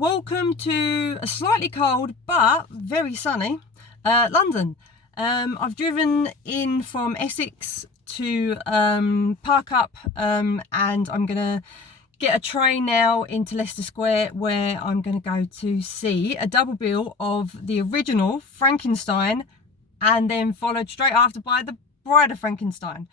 Welcome to a slightly cold but very sunny London. I've driven in from Essex to park up and I'm gonna get a train now into Leicester Square, where I'm gonna go to see a double bill of the original Frankenstein and then followed straight after by the Bride of Frankenstein.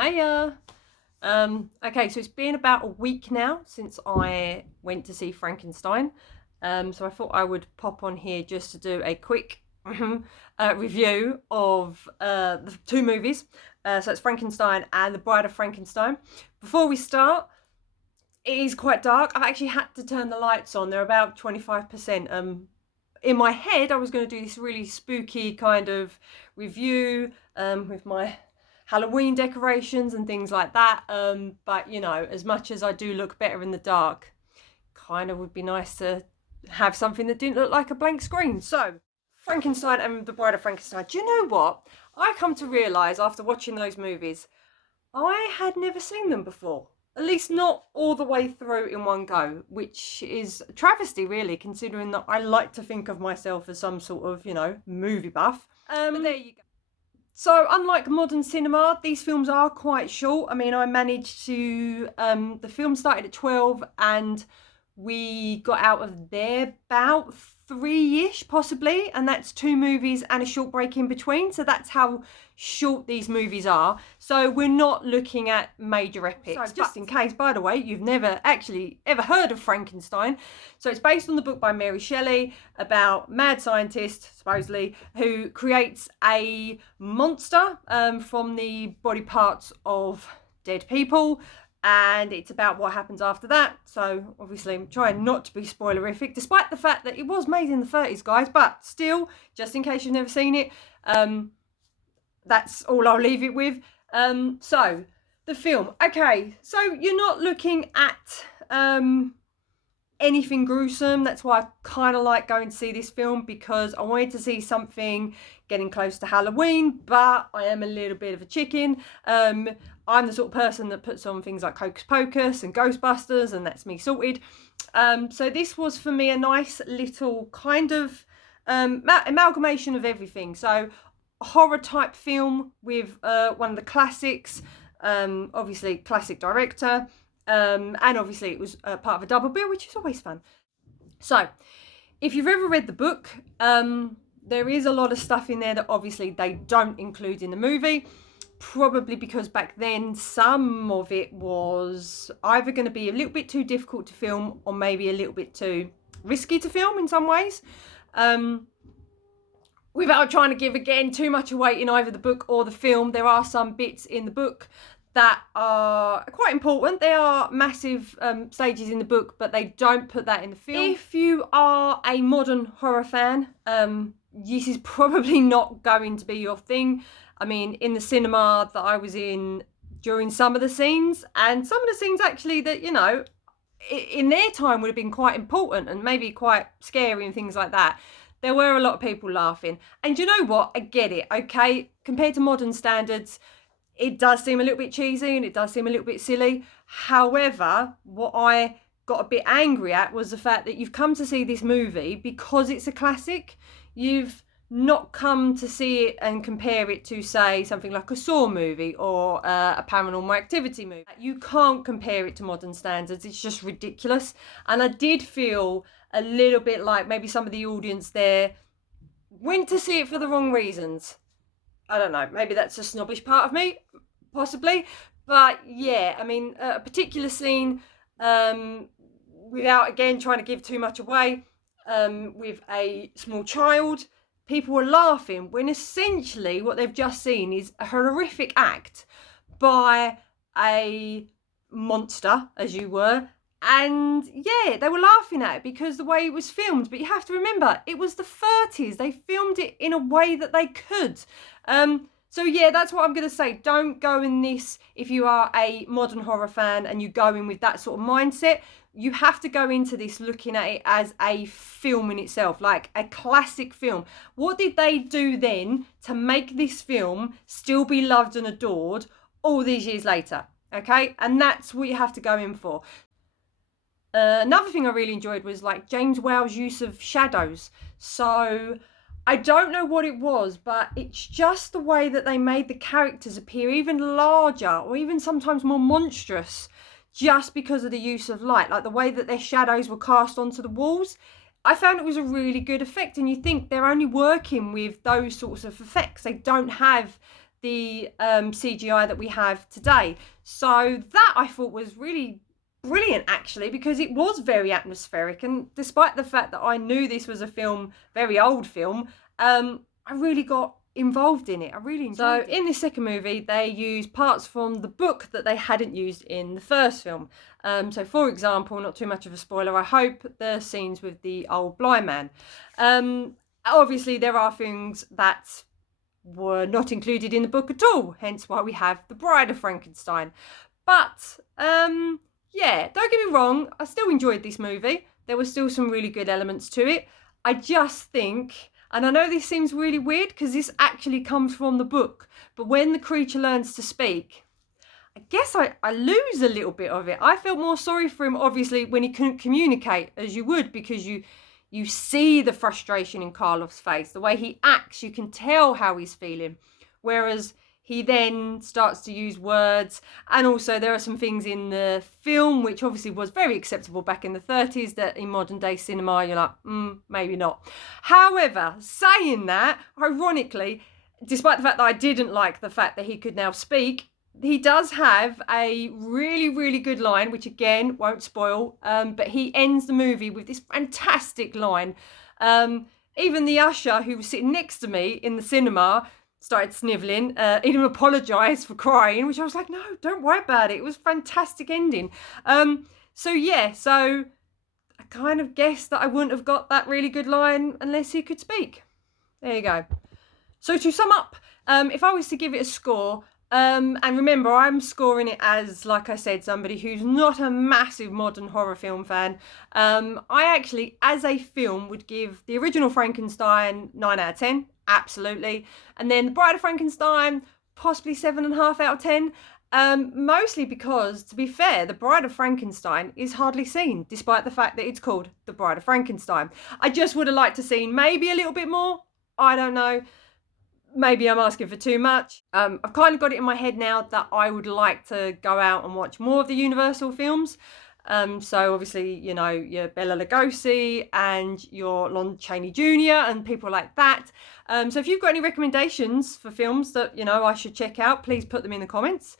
Hiya! Okay, so it's been about a week now since I went to see Frankenstein. So I thought I would pop on here just to do a quick review of the two movies. So it's Frankenstein and the Bride of Frankenstein. Before we start, it is quite dark. I've actually had to turn the lights on. They're about 25%. In my head, I was going to do this really spooky kind of review with my Halloween decorations and things like that, but you know, as much as I do look better in the dark, kind of would be nice to have something that didn't look like a blank screen. So Frankenstein and the Bride of Frankenstein, do you know what I come to realise after watching those movies? I had never seen them before, at least not all the way through in one go, which is a travesty really, considering that I like to think of myself as some sort of, you know, movie buff. But there you go. So unlike modern cinema, these films are quite short. I mean, I managed to, the film started at 12 and we got out of there about 3-ish possibly, and that's 2 movies and a short break in between. So that's how short these movies are. So we're not looking at major epics. So just in case, by the way, you've never actually ever heard of Frankenstein. So it's based on the book by Mary Shelley about a mad scientist, supposedly, who creates a monster from the body parts of dead people. And it's about what happens after that. So obviously I'm trying not to be spoilerific, despite the fact that it was made in the 30s, guys, but still, just in case you've never seen it, that's all I'll leave it with. So the film, okay, so you're not looking at anything gruesome. That's why I kind of like going to see this film, because I wanted to see something getting close to Halloween, but I am a little bit of a chicken. I'm the sort of person that puts on things like Hocus Pocus and Ghostbusters, and that's me sorted. So this was for me a nice little kind of amalgamation of everything. So a horror type film with one of the classics, obviously classic director, and obviously it was part of a double bill, which is always fun. So if you've ever read the book, there is a lot of stuff in there that obviously they don't include in the movie, probably because back then some of it was either going to be a little bit too difficult to film or maybe a little bit too risky to film in some ways. Without trying to give, again, too much away in either the book or the film, there are some bits in the book that are quite important. They are massive stages in the book, but they don't put that in the film. If you are a modern horror fan, this is probably not going to be your thing. I mean, in the cinema that I was in during some of the scenes, and some of the scenes actually that, you know, in their time would have been quite important and maybe quite scary and things like that, there were a lot of people laughing. And you know what? I get it, okay? Compared to modern standards, it does seem a little bit cheesy and it does seem a little bit silly. However, what I got a bit angry at was the fact that you've come to see this movie because it's a classic. You've not come to see it and compare it to, say, something like a Saw movie or a Paranormal Activity movie. You can't compare it to modern standards. It's just ridiculous. And I did feel a little bit like maybe some of the audience there went to see it for the wrong reasons. I don't know, maybe that's a snobbish part of me, possibly. But yeah, I mean, a particular scene, without again trying to give too much away, with a small child, people were laughing when essentially what they've just seen is a horrific act by a monster, as you were. And yeah, they were laughing at it because the way it was filmed. But you have to remember, it was the 30s. They filmed it in a way that they could. So yeah, that's what I'm going to say. Don't go in this if you are a modern horror fan and you go in with that sort of mindset. You have to go into this looking at it as a film in itself, like a classic film. What did they do then to make this film still be loved and adored all these years later? Okay, and that's what you have to go in for. Another thing I really enjoyed was like James Whale's use of shadows. So I don't know what it was, but it's just the way that they made the characters appear even larger or even sometimes more monstrous just because of the use of light, like the way that their shadows were cast onto the walls. I found it was a really good effect, and you think they're only working with those sorts of effects. They don't have the CGI that we have today. So that I thought was really brilliant, actually, because it was very atmospheric, and despite the fact that I knew this was a film, very old film, I really got involved in it. I really enjoyed it. So in this second movie, they use parts from the book that they hadn't used in the first film. So for example, not too much of a spoiler, I hope, the scenes with the old blind man. Obviously there are things that were not included in the book at all, hence why we have The Bride of Frankenstein. But yeah, don't get me wrong, I still enjoyed this movie. There were still some really good elements to it. I just think, and I know this seems really weird because this actually comes from the book, but when the creature learns to speak, I guess I lose a little bit of it. I felt more sorry for him, obviously, when he couldn't communicate, as you would, because you see the frustration in Karloff's face. The way he acts, you can tell how he's feeling. Whereas he then starts to use words, and also there are some things in the film which obviously was very acceptable back in the 30s that in modern day cinema you're like, maybe not. However, saying that, ironically, despite the fact that I didn't like the fact that he could now speak, he does have a really, really good line, which again, won't spoil, but he ends the movie with this fantastic line. Even the usher who was sitting next to me in the cinema started snivelling, even apologised for crying, which I was like, no, don't worry about it. It was a fantastic ending. So yeah, so I kind of guessed that I wouldn't have got that really good line unless he could speak. There you go. So to sum up, if I was to give it a score, and remember, I'm scoring it as, like I said, somebody who's not a massive modern horror film fan. I actually, as a film, would give the original Frankenstein 9 out of 10. Absolutely. And then The Bride of Frankenstein, possibly 7.5 out of 10. Mostly because, to be fair, The Bride of Frankenstein is hardly seen, despite the fact that it's called The Bride of Frankenstein. I just would have liked to see maybe a little bit more. I don't know. Maybe I'm asking for too much. I've kind of got it in my head now that I would like to go out and watch more of the Universal films. So obviously, you know, your Bela Lugosi and your Lon Chaney Jr. and people like that. So if you've got any recommendations for films that, you know, I should check out, please put them in the comments.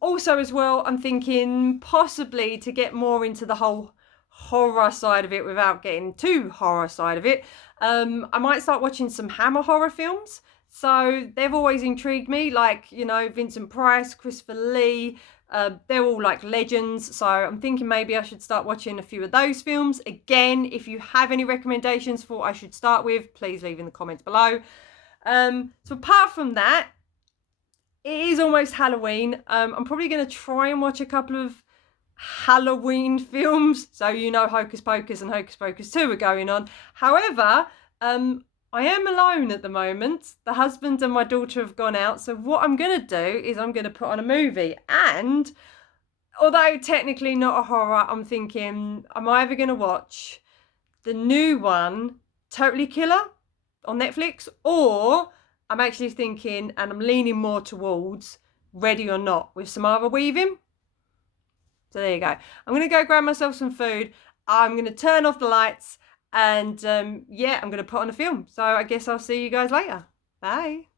Also as well, I'm thinking possibly to get more into the whole horror side of it without getting too horror side of it. I might start watching some Hammer horror films. So they've always intrigued me, like, you know, Vincent Price, Christopher Lee, they're all like legends. So I'm thinking maybe I should start watching a few of those films. Again, if you have any recommendations for what I should start with, please leave in the comments below. So apart from that, it is almost Halloween. I'm probably going to try and watch a couple of Halloween films. So, you know, Hocus Pocus and Hocus Pocus 2 are going on. However, I am alone at the moment. The husband and my daughter have gone out. So what I'm going to do is I'm going to put on a movie. And although technically not a horror, I'm thinking I'm either going to watch the new one, Totally Killer, on Netflix, or I'm actually thinking, and I'm leaning more towards Ready or Not with Samara Weaving. So there you go. I'm going to go grab myself some food I'm going to turn off the lights and yeah, I'm going to put on a film. So I guess I'll see you guys later. Bye.